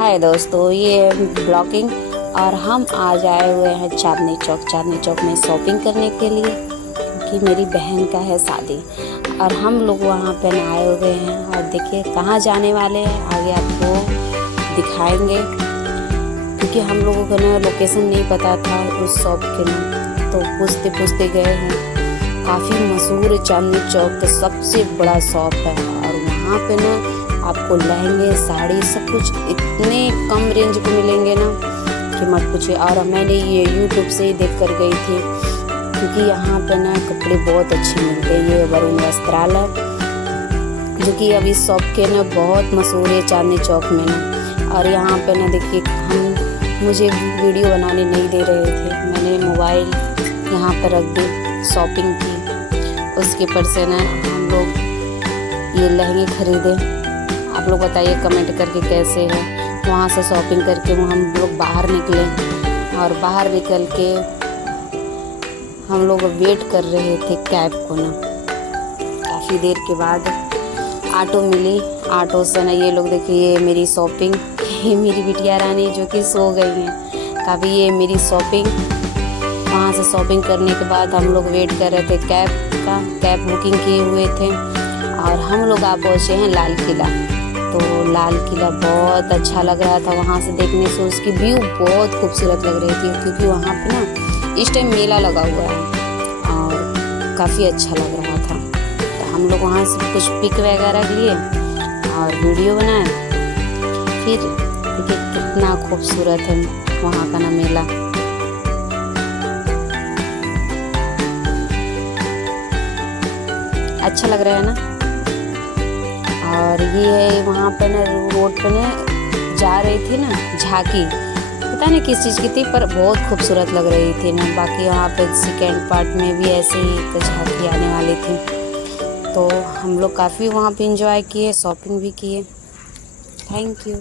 हाय दोस्तों, ये है ब्लॉगिंग और हम आज आए हुए हैं चांदनी चौक में शॉपिंग करने के लिए, क्योंकि मेरी बहन का है शादी और हम लोग वहाँ पे आए हुए हैं। और देखिए कहाँ जाने वाले हैं, आगे आपको दिखाएंगे, क्योंकि हम लोगों को ना लोकेशन नहीं पता था उस शॉप के ना, तो पूछते पूछते गए हैं। काफ़ी मशहूर चांदनी चौक का सबसे बड़ा शॉप है और वहाँ पे ना आपको लहंगे साड़ी सब कुछ इतने कम रेंज पे मिलेंगे ना कि मत पूछिए। और मैंने ये यूट्यूब से ही देख कर गई थी, क्योंकि यहाँ पे ना कपड़े बहुत अच्छे मिलते हैं। ये वरुण वस्त्रालय जो कि अब इस शॉप के ना बहुत मशहूर है चांदनी चौक में ना। और यहाँ पे ना देखिए मुझे वीडियो बनाने नहीं दे रहे थे, मैंने मोबाइल यहाँ पर रख दी, शॉपिंग की। उसके पर से ना हम लोग ये लहंगे खरीदे। आप लोग बताइए कमेंट करके कैसे है। वहाँ से शॉपिंग करके वो हम लोग बाहर निकले और बाहर निकल के हम लोग वेट कर रहे थे कैब को ना। काफ़ी देर के बाद ऑटो मिली, ऑटो से ना ये लोग देखिए ये मेरी शॉपिंग, ये मेरी बिटिया रानी जो कि सो गई हैं काफ़ी, ये मेरी शॉपिंग। वहाँ से शॉपिंग करने के बाद हम लोग वेट कर रहे थे कैब बुकिंग किए हुए थे और हम लोग आ पहुँचे हैं लाल किला। तो लाल किला बहुत अच्छा लग रहा था, वहाँ से देखने से उसकी व्यू बहुत खूबसूरत लग रही थी, क्योंकि वहाँ पे ना इस टाइम मेला लगा हुआ है और काफ़ी अच्छा लग रहा था। तो हम लोग वहाँ से कुछ पिक वगैरह लिए और वीडियो बनाए। फिर देखिए कितना खूबसूरत है वहाँ का ना मेला। अच्छा लग रहा है ना। और ये है वहाँ पे ना रोड पे ना जा रही थी ना झांकी, पता नहीं किस चीज़ की थी पर बहुत खूबसूरत लग रही थी ना। बाकी वहाँ पे सेकेंड पार्ट में भी ऐसे ही एक झांकी आने वाली थी। तो हम लोग काफ़ी वहाँ पे एंजॉय किए, शॉपिंग भी किए। Thank you.